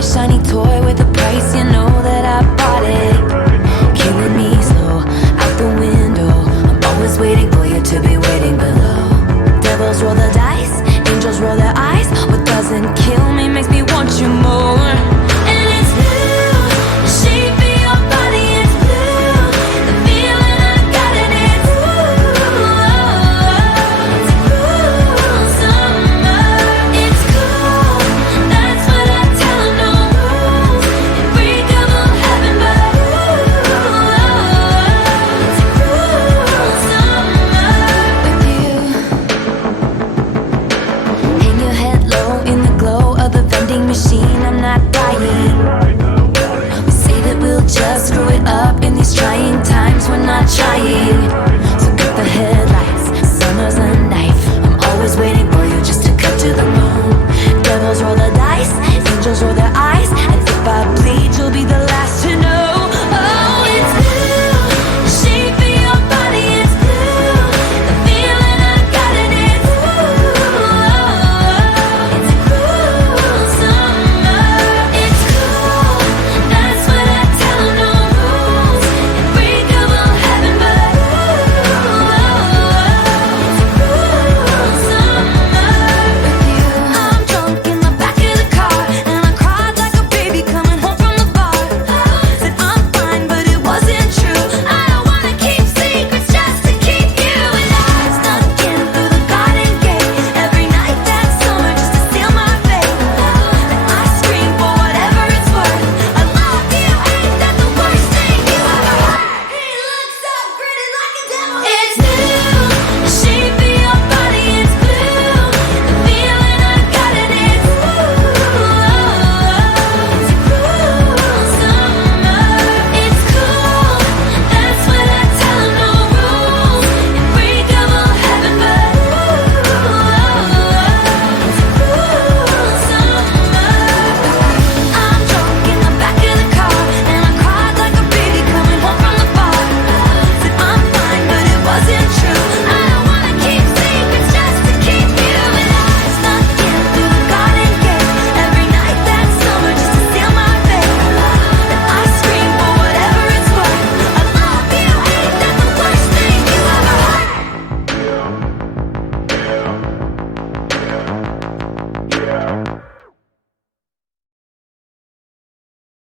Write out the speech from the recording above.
a shiny toy with a price, you know that I bought it. Killing me slow, out the window. I'm always waiting for you to be waiting below. Devils roll the dice, angels roll their eyes. What doesn't kill me makes me want you more. And it's blue, the shape of your body is blue. The feeling I got in it, it's cool summer. It's cool, that's what I tell 'em, no rules. Unbreakable heaven, but it's cool summer with you. Hang your head low in the glow of the vending machine. I'm not dying. We say that we'll just screw it up in these trying times. We're not trying.